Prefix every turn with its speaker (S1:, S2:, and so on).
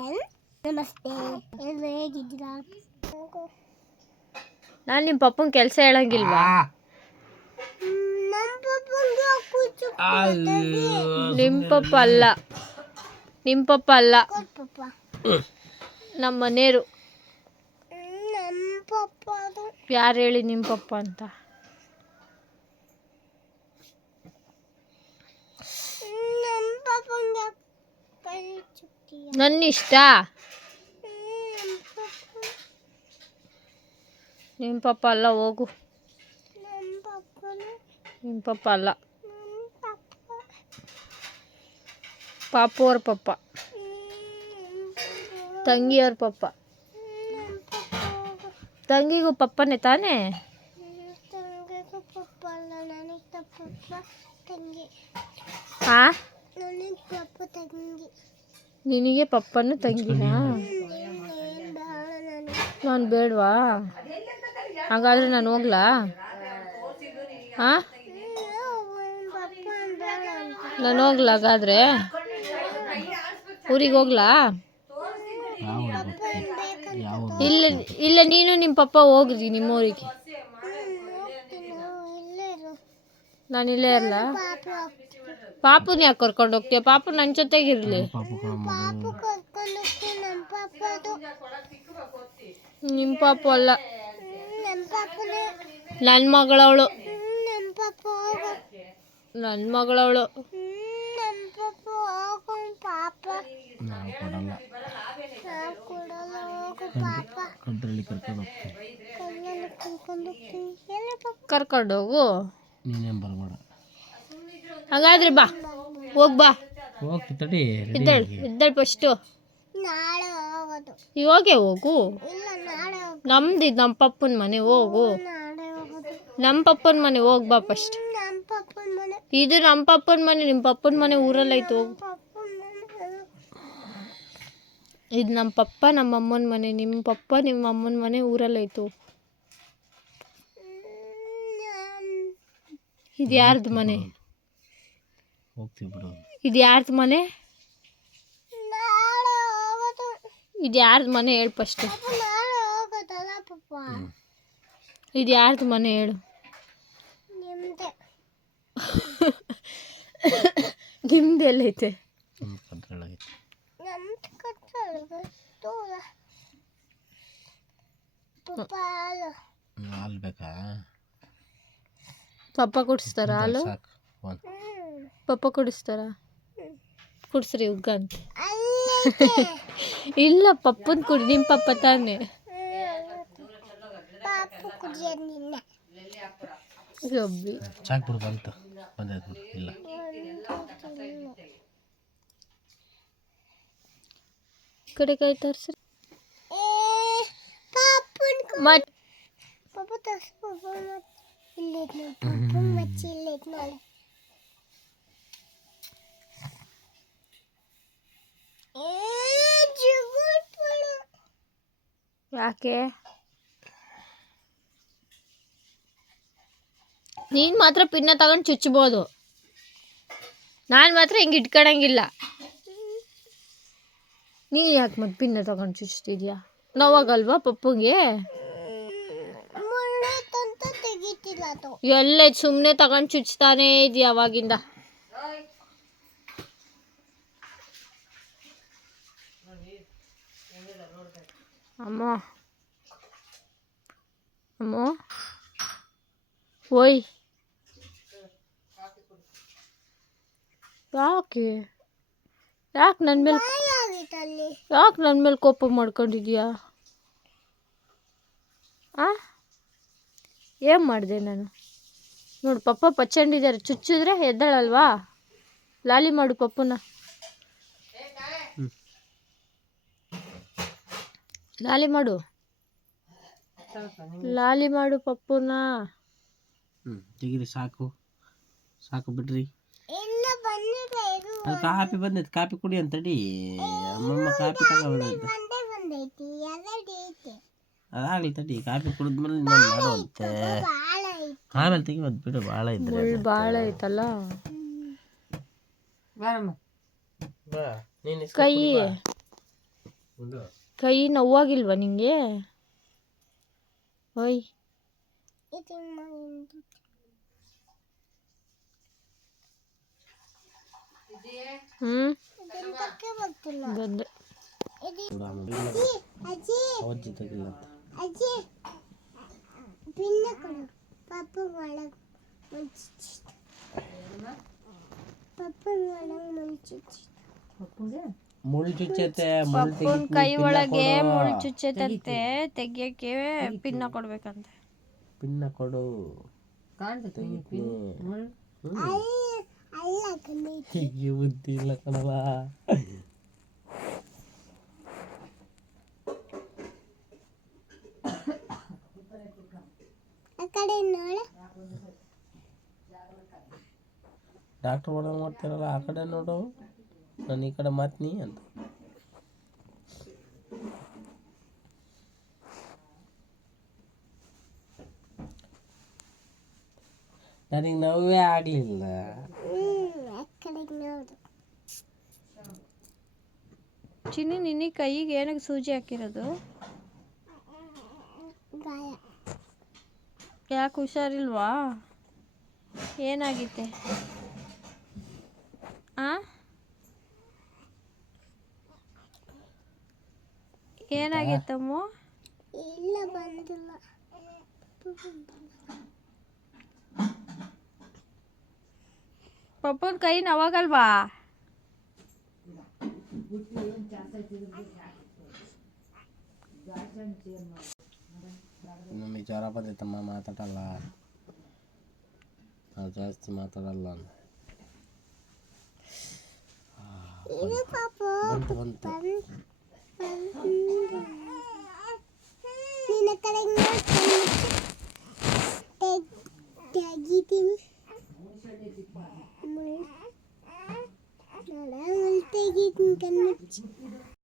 S1: ನಮಸ್ತೆ. ಎಲ್ಲರೂ ಹೇಗಿದ್ದೀರಾ?
S2: ನಾನು ನಿಮ್ಮ ಪಪ್ಪನ ಕೆಲಸ ಹೇಳಂಗಿಲ್ವಾ?
S1: ನಮ್ಮ ಪಪ್ಪಂಗೆ ಕೂಚು
S2: ನಿಮ್ಮ ಪಪ್ಪ ಅಲ್ಲ. ನಿಮ್ಮ ಪಪ್ಪ ಅಲ್ಲ.
S1: ಪಪ್ಪ
S2: ನಮ್ಮ ಮನೆಯವರು.
S1: ನಮ್ಮ ಪಪ್ಪ ಅದು.
S2: ಯಾರು ಹೇಳಿ ನಿಮ್ಮ ಪಪ್ಪ ಅಂತ
S1: ನಮ್ಮ ಪಪ್ಪಂಗೆ ಕೈ
S2: ನನ್ನ ಇಷ್ಟ
S1: ನಮ್ಮ ಪಪ್ಪ
S2: ಅಲ್ಲ, ಹೋಗು.
S1: ನಮ್ಮ
S2: ಪಪ್ಪ ಅಲ್ಲ. ಪಾಪು ಅವ್ರ ಪಪ್ಪ. ತಂಗಿಯವ್ರ ಪಪ್ಪ. ತಂಗಿಗೂ ಪಪ್ಪನೇ ತಾನೇ? ಹಾ
S1: ನನಗೆ ಪಪ್ಪ ತಂಗಿ
S2: ನಿನಗೆ ಪಪ್ಪನ್ನು ತಂಗಿನಾ? ನಾನು ಬೇಡವಾ? ಹಾಗಾದ್ರೆ ನಾನು ಹೋಗ್ಲಾ? ಹಾ ನಾನು ಹೋಗ್ಲಾ ಹಾಗಾದ್ರೆ? ಊರಿಗೆ ಹೋಗ್ಲಾ? ಇಲ್ಲ ಇಲ್ಲ ನೀನು ನಿಮ್ಮ ಪಪ್ಪ ಹೋಗ್ರಿ ನಿಮ್ಮ ಊರಿಗೆ.
S1: ಹೋಗ್ತೀನಿ
S2: ನಾನು ಇಲ್ಲೇ ಇರಲ್ಲ ಪಾಪುನ ಯಾಕೆ ಕರ್ಕೊಂಡು ಹೋಗ್ತೀಯ? ಪಾಪು ನನ್ನ ಜೊತೆಗಿರ್ಲಿ.
S1: ಪಾಪು ಕರ್ಕೊಂಡು ಹೋಗ್ತೀನಿ ನಮ್ಮ ಪಾಪ
S2: ಅಲ್ಲ. ನನ್ನ ಮಗಳವಳು.
S1: ನಮ್ಮ ಪಾಪ ಹೋಗು
S2: ನನ್ನ ಮಗಳವಳು
S3: ಕರ್ಕೊಂಡು
S2: ಹೋಗು.
S3: ನೀನೇನು ಬರಬೇಡ.
S2: ಹಾಗಾದ್ರೆ ಬಾ. ಹೋಗ್ ಬಾ.
S3: ಹೋಗ್ತಿ ತಡಿ
S2: ಇದ್ದಳ್ ಇದ್ದಳ್ ಫಸ್ಟು
S1: ನಾಳೆ ಹೋಗೋದು.
S2: ಇವಾಗೆ ಹೋಗು.
S1: ಇಲ್ಲ ನಾಳೆ ಹೋಗು.
S2: ನಮ್ದು ಇದು ನಮ್ಮ ಪಪ್ಪನ ಮನೆ ಹೋಗು.
S1: ನಾಳೆ ಹೋಗೋದು.
S2: ನಮ್ಮ ಪಪ್ಪನ ಮನೆ ಹೋಗ್ ಬಾ ಫಸ್ಟ್ ಇದು ನಮ್ಮ ಪಪ್ಪನ ಮನೆ ನಿಮ್ಮ ಪಪ್ಪನ ಮನೆ ಊರಲ್ಲೈತೆ ಹೋಗು. ಇದು ನಮ್ಮ ಪಪ್ಪ ನಮ್ಮ ಅಮ್ಮನ ಮನೆ ನಿಮ್ಮ ಪಪ್ಪ ನಿಮ್ಮ ಅಮ್ಮನ ಮನೆ ಊರಲ್ಲೈತು ಇದು ಯಾರ್ದು ಮನೆ?
S3: ಹೋಗ್ತೀವಿ ಬಿಡು
S2: ಇದು ಯಾರ್ದು ಮನೆ? ಇದು ಯಾರ್ದು ಮನೆ ಹೇಳು ಫಸ್ಟ್ ಇದು ಯಾರ್ದು ಮನೆ ಹೇಳು?
S1: ನಿಮ್ದೆ
S2: ಎಲ್ಲೈತೆ?
S1: ಪಪ್ಪ ಹಾಲು
S3: ಹಾಲು ಬೇಕಾ?
S2: ಪಪ್ಪ ಕುಡಿಸ್ತಾರ ಹಾಲು? ಪಪ್ಪ ಕುಡಿಸ್ತಾರ? ಕುಡಿಸ್ರಿ ಉಗ್ಗ ಅಂತ ಇಲ್ಲ ಪಪ್ಪನ ಕುಡಿ ನಿಮ್ಮ ಪಪ್ಪ ತಾನೆ. ಗಬ್ಬಿ
S3: ಸಾಕು ಬಿಡು ಬಂತು. ಬಿಡು ಇಲ್ಲ.
S2: ಈ ಕಡೆ ಕೈ ತರ್ಸ್ರಿ.
S1: ಏ ಪಾಪನ್
S2: ಮತ್
S1: ಪಾಪ ತರ್ಸ್ ಪಾಪ ಮತ್ ಇಲ್ಲೈತ್ ನೋಡಿ ಪಾಪನ್ ಮಚ್ಚಿ ಇಲ್ಲೈತ್ ನೋಡಿ.
S2: ಯಾಕೆ? ನೀನು ಮಾತ್ರ ಪಿನ್ನ ತಗೊಂಡು ಚುಚ್ಚಬಹುದು ನಾನು ಮಾತ್ರ ಹಿಂಗೆ ಇಟ್ಕೊಳಂಗಿಲ್ಲ ನೀನು ಯಾಕೆ ಮತ್ತೆ ಪಿನ್ನ ತಗೊಂಡು ಚುಚ್ತಿದ್ಯಾ? ನೋವಾಗಲ್ವಾ ಪಪ್ಪುಗೆ? ಎಲ್ಲ ಸುಮ್ಮನೆ ತಗೊಂಡು ಚುಚ್ತಾನೇ ಇದೆಯಾ ಅವಾಗಿಂದ? ಅಮ್ಮ. ಅಮ್ಮ. ಓಯ್. ಯಾಕೆ? ಯಾಕೆ ನನ್ನ ಮೇಲೆ ಯಾಕೆ ನನ್ನ ಮೇಲೆ ಕೋಪ ಮಾಡ್ಕೊಂಡಿದ್ಯಾ? ಆ? ಏನು ಮಾಡಿದೆ ನಾನು? ನೋಡು, ಪಪ್ಪ ಪಚ್ಚಂಡಿದ್ದಾರೆ ಚುಚ್ಚಿದ್ರೆ ಎದ್ದಾಳಲ್ವಾ? ಲಾಲಿ ಮಾಡು ಪಪ್ಪನ. ಲಾಲಿ ಮಾಡು. ಲಾಲಿ ಮಾಡು ಪಪ್ಪುನ.
S3: ಹ್ಞೂ ತೆಗೀರಿ ಸಾಕು. ಸಾಕು ಬಿಡ್ರಿ. ಕಾಫಿ ಬಂದೈತೆ ಕಾಪಿ ಕುಡಿ ಅಂತ ತಡಿ ಅಮ್ಮಮ್ಮ ಕಾಪಿ ತಗೊಂಡೈತೆ ಅದಾಗಲಿ ತಡಿ ಕಾಪಿ ಕುಡಿದ್ಮೇಲೆ ಇನ್ನೊಂದು ಮಾಡುವಂತೆ ಆಮೇಲೆ ತೆಗಿ ತೆಗಿಯೋದು ಬಿಡು ಭಾಳ ಇದ್ರೆ
S2: ಬಾಳ ಭಾಳ ಐತಲ್ಲ?
S3: ಬಾ ನೀನು
S2: ಕೈ ಕೈ ನೋವಾಗಿಲ್ವಾ ನಿಮಗೆ ಓಯ್.
S1: ಬರ್ತಿಲ್ಲ
S2: ಬಂದೆ.
S1: ಕೊಡು ಒಳಗೆ ಮುಂಚಿ ಪಾಪ ಒಳಗೆ ಮುಂಚಿ
S3: ಮುಳ್ಳು ಚುಚ್ಚೈತೆ ಮುಳ್ಳು
S2: ಪಪ್ಪನ್ ಕೈ ಒಳಗೆ ಮುಳ್ಳು ತೆಗೆಯಕ್ಕೆ ತೆಗಿಯಕ್ಕೆ ಪಿನ್ನ ಕೊಡ್ಬೇಕಂತೆ.
S3: ಪಿನ್ನ ಕೊಡು.
S1: ಕಣ್ಣಿ
S3: ಹೀಗೆ ಬುದ್ಧಿ ಇಲ್ಲ ಕಣವ
S1: ಆ ಕಡೆ ನೋಡು.
S3: ಡಾಕ್ಟ್ರ್ ಒಳಗೆ ಮಾಡ್ತಾರಲ್ಲ ಆ ಕಡೆ ನೋಡು. ನಾನು ಈ ಕಡೆ ಮಾತ್ನಿ ಅಂತ. ನನಗೆ ನೋವೇ ಆಗಲಿಲ್ಲ.
S2: ಚಿನ್ನಿ ನಿನ್ನ ಕೈಗೆ ಏನಕ್ಕೆ ಸೂಜಿ ಹಾಕಿರೋದು?
S1: ಗಾಯ.
S2: ಯಾಕೆ ಹುಷಾರಿಲ್ವಾ? ಏನಾಗಿತ್ತೆ? ಆ? ಏನಾಗಿತ್ತಮ್ಮ?
S1: ಇಲ್ಲ ಬಂದಿಲ್ಲ.
S2: ಪಪ್ಪನ ಕೈ ನವಾಗಲ್ವಾ?
S3: ಮಮ್ಮಿ ಜ್ವರ ಬಂದಿತ್ತಮ್ಮ ಮಾತಾಡಲ್ಲ. ನಾವು ಜಾಸ್ತಿ ಮಾತಾಡಲ್ಲ. ಬಂತು ಬಂತು.